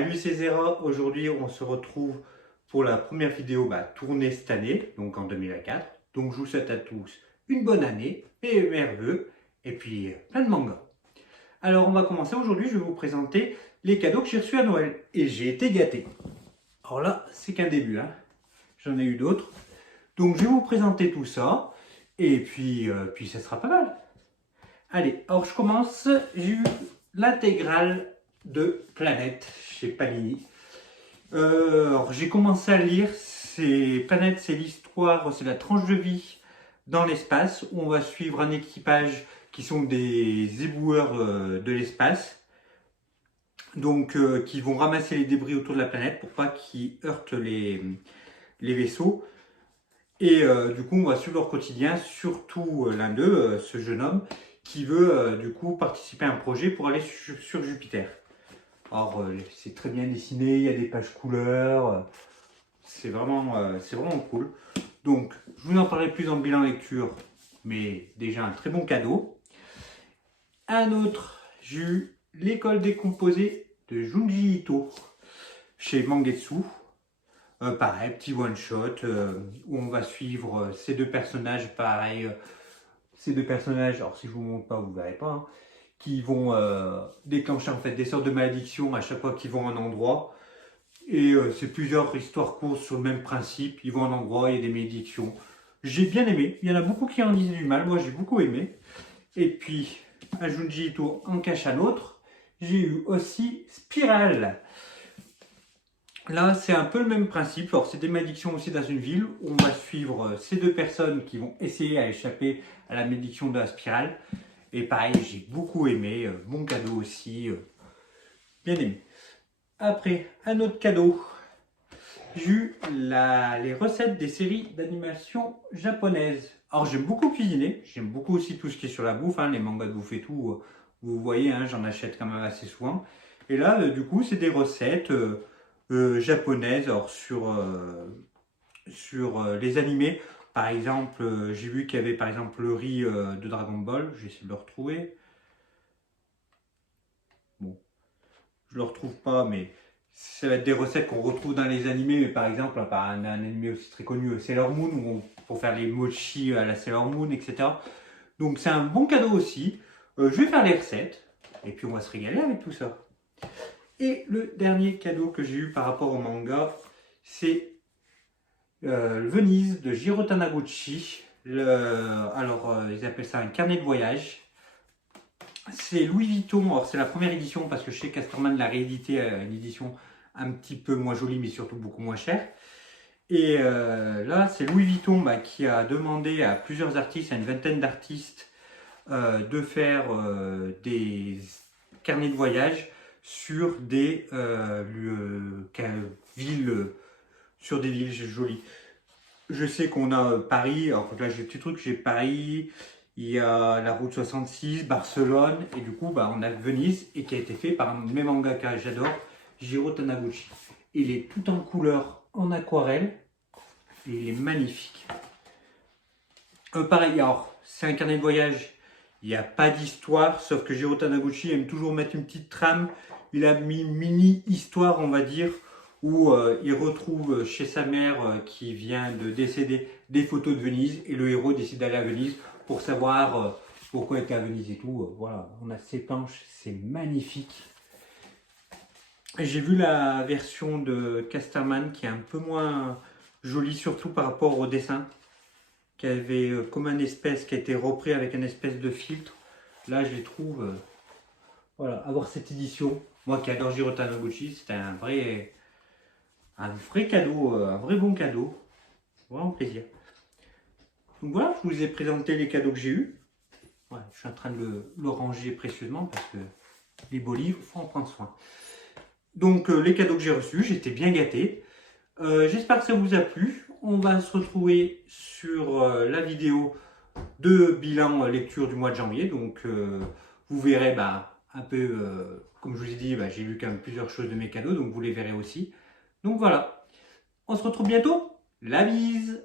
Salut, c'est Zera. Aujourd'hui, on se retrouve pour la première vidéo tournée cette année, donc en 2024. Donc, je vous souhaite à tous une bonne année, et meilleurs vœux, et puis plein de mangas. Alors, on va commencer. Aujourd'hui, je vais vous présenter les cadeaux que j'ai reçus à Noël. Et j'ai été gâté. Alors là, c'est qu'un début, hein. J'en ai eu d'autres. Donc, je vais vous présenter tout ça, et puis ça sera pas mal. Allez, alors je commence. J'ai eu l'intégrale de Planète chez Panini. Alors j'ai commencé à lire. Planète, c'est l'histoire, c'est la tranche de vie dans l'espace où on va suivre un équipage qui sont des éboueurs de l'espace. Donc qui vont ramasser les débris autour de la planète pour pas qu'ils heurtent les vaisseaux. Et du coup, on va suivre leur quotidien, surtout l'un d'eux, ce jeune homme, qui veut du coup participer à un projet pour aller sur Jupiter. Alors, c'est très bien dessiné, il y a des pages couleurs, c'est vraiment cool. Donc, je vous en parlerai plus dans le bilan lecture, mais déjà un très bon cadeau. Un autre, j'ai eu L'école décomposée de Junji Ito chez Mangetsu. Pareil, petit one-shot où on va suivre ces deux personnages, pareil. Ces deux personnages, alors si je vous montre pas, vous verrez pas, hein, qui vont déclencher en fait des sortes de malédictions à chaque fois qu'ils vont à un endroit. Et c'est plusieurs histoires courtes sur le même principe. Ils vont à un endroit, il y a des malédictions. J'ai bien aimé. Il y en a beaucoup qui en disaient du mal. Moi, j'ai beaucoup aimé. Et puis, à Junji Ito en cache un autre. J'ai eu aussi Spirale. Là, c'est un peu le même principe. Alors, c'est des malédictions aussi dans une ville. On va suivre ces deux personnes qui vont essayer à échapper à la malédiction de la spirale. Et pareil, j'ai beaucoup aimé. Bon cadeau aussi. Bien aimé. Après, un autre cadeau. J'ai eu les recettes des séries d'animation japonaises. Alors, j'aime beaucoup cuisiner. J'aime beaucoup aussi tout ce qui est sur la bouffe. Hein, les mangas de bouffe et tout. Vous voyez, hein, j'en achète quand même assez souvent. Et là, du coup, c'est des recettes japonaises. Alors, sur les animés. Par exemple, j'ai vu qu'il y avait par exemple le riz de Dragon Ball. Je vais essayer de le retrouver. Bon, je le retrouve pas, mais ça va être des recettes qu'on retrouve dans les animés. Mais par exemple, par un animé aussi très connu, Sailor Moon, où pour faire les mochi à la Sailor Moon, etc. Donc c'est un bon cadeau aussi. Je vais faire les recettes et puis on va se régaler avec tout ça. Et le dernier cadeau que j'ai eu par rapport au manga, c'est le Venise de Jiro Taniguchi. Ils appellent ça un carnet de voyage. C'est Louis Vuitton. Alors, c'est la première édition parce que chez Casterman l'a réédité une édition un petit peu moins jolie, mais surtout beaucoup moins chère. Et là, c'est Louis Vuitton qui a demandé à plusieurs artistes, à une vingtaine d'artistes, de faire des carnets de voyage sur des villes, sur des villes jolies. Je sais qu'on a Paris, alors là j'ai des petits trucs, j'ai Paris, il y a la route 66, Barcelone, et du coup on a Venise, et qui a été fait par un même mangaka, j'adore, Jiro Taniguchi. Il est tout en couleur, en aquarelle, et il est magnifique. Pareil, alors c'est un carnet de voyage, il n'y a pas d'histoire, sauf que Jiro Taniguchi aime toujours mettre une petite trame. Il a mis une mini-histoire, on va dire, où il retrouve chez sa mère qui vient de décéder des photos de Venise, et le héros décide d'aller à Venise pour savoir pourquoi il était à Venise et tout. Voilà, on a ces planches, c'est magnifique. J'ai vu la version de Casterman qui est un peu moins jolie, surtout par rapport au dessin, qui avait comme un espèce, qui a été repris avec un espèce de filtre. Là, je les trouve, voilà, avoir cette édition, moi qui adore Jiro Taniguchi, c'était un vrai cadeau, un vrai bon cadeau. Vraiment plaisir. Donc voilà, je vous ai présenté les cadeaux que j'ai eus. Voilà, je suis en train de le ranger précieusement parce que les beaux livres, il faut en prendre soin. Donc les cadeaux que j'ai reçus, j'étais bien gâté. J'espère que ça vous a plu. On va se retrouver sur la vidéo de bilan lecture du mois de janvier. Donc vous verrez un peu, comme je vous ai dit, j'ai lu quand même plusieurs choses de mes cadeaux, donc vous les verrez aussi. Donc voilà, on se retrouve bientôt. La bise!